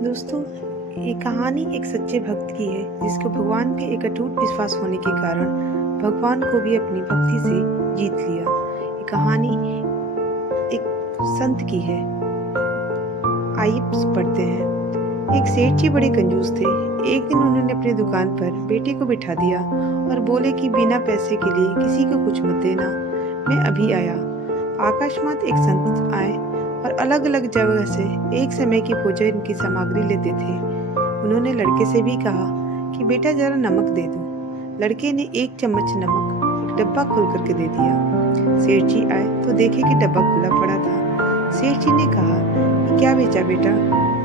दोस्तों, ये कहानी एक सच्चे भक्त की है जिसको भगवान पे एक अटूट विश्वास होने के कारण भगवान को भी अपनी भक्ति से जीत लिया। ये कहानी एक संत की है। आइए पढ़ते हैं। एक सेठ जी बड़े कंजूस थे। एक दिन उन्होंने अपनी दुकान पर बेटे को बिठा दिया और बोले कि बिना पैसे के लिए किसी को कुछ मत देना, मैं अभी आया। आकाशमात एक संत आए और अलग अलग जगह से एक समय की भोजन की सामग्री लेते थे। उन्होंने लड़के से भी कहा कि बेटा जरा नमक दे दो। लड़के ने एक चम्मच नमक एक डब्बा खोल करके दे दिया। सेठ जी आए तो देखे कि डब्बा खुला पड़ा था। सेठ जी ने कहा कि क्या बेचा बेटा?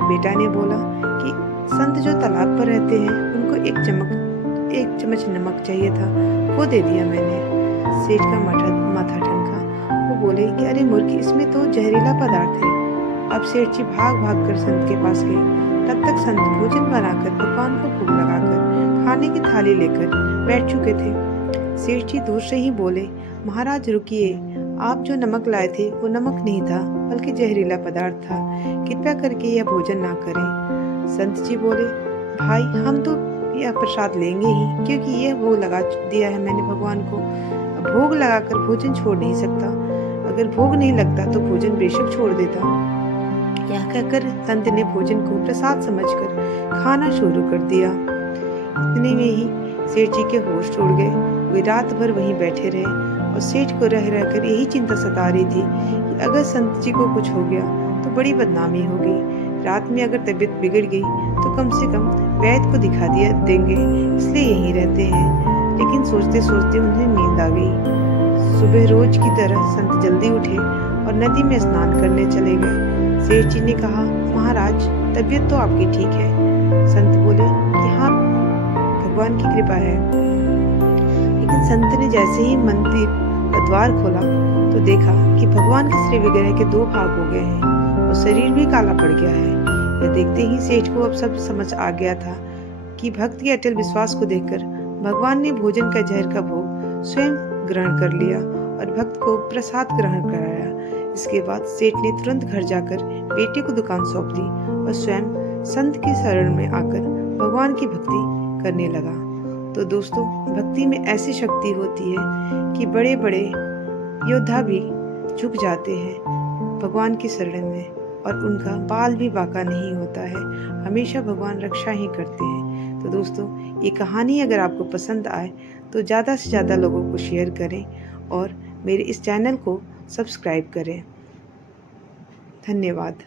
बेटा ने बोला कि संत जो तालाब पर रहते हैं उनको एक चम्मच नमक चाहिए था, वो दे दिया मैंने। सेठ का माथा ठनका। वो बोले कि अरे मूर्ख, इसमें तो जहरीला पदार्थ है। अब सेठ जी भाग भाग कर संत के पास गए। तब तक संत भोजन बनाकर भगवान को भोग लगाकर खाने की थाली लेकर बैठ चुके थे। सेठ जी दूर से ही बोले, महाराज रुकिए, आप जो नमक लाए थे वो नमक नहीं था बल्कि जहरीला पदार्थ था। कृपया करके यह भोजन ना करें। संत जी बोले, भाई हम तो यह प्रसाद लेंगे ही, क्योंकि यह भोग लगा दिया है मैंने भगवान को। भोग लगाकर भोजन छोड़ नहीं सकता। अगर भोग नहीं लगता तो भोजन बेशक छोड़ देता। यह कहकर संत ने भोजन को प्रसाद समझकर खाना शुरू कर दिया। इतने में ही सेठ जी के होश उड़ गए। वे रात भर वहीं बैठे रहे और सेठ को रह रहकर यही चिंता सता रही थी कि अगर संत जी को कुछ हो गया तो बड़ी बदनामी होगी। रात में अगर तबीयत बिगड़ गई तो कम से कम वैद्य को दिखा दिया देंगे, इसलिए यहीं रहते हैं। लेकिन सोचते सोचते उन्हें नींद आ गई। सुबह रोज की तरह संत जल्दी उठे और नदी में स्नान करने चले गए। सेठ जी ने कहा, महाराज तबीयत तो आपकी ठीक है? संत बोले कि हाँ, भगवान की कृपा है। लेकिन संत ने जैसे ही मंदिर का द्वार खोला तो देखा कि भगवान के श्री विग्रह के दो भाग हो गए हैं और शरीर भी काला पड़ गया है। यह देखते ही सेठ को अब सब समझ आ गया था कि भक्त के अटल विश्वास को देखकर भगवान ने भोजन का जहर का भोग स्वयं ग्रहण कर लिया और भक्त को प्रसाद ग्रहण कराया। इसके बाद सेठ ने तुरंत घर जाकर बेटे को दुकान सौंप दी और स्वयं संत की शरण में आकर भगवान की भक्ति करने लगा। तो दोस्तों, भक्ति में ऐसी शक्ति होती है कि बड़े बड़े योद्धा भी झुक जाते हैं भगवान की शरण में और उनका बाल भी बांका नहीं होता है। हमेशा भगवान रक्षा ही करते हैं। तो दोस्तों, ये कहानी अगर आपको पसंद आए तो ज़्यादा से ज़्यादा लोगों को शेयर करें और मेरे इस चैनल को सब्सक्राइब करें। धन्यवाद।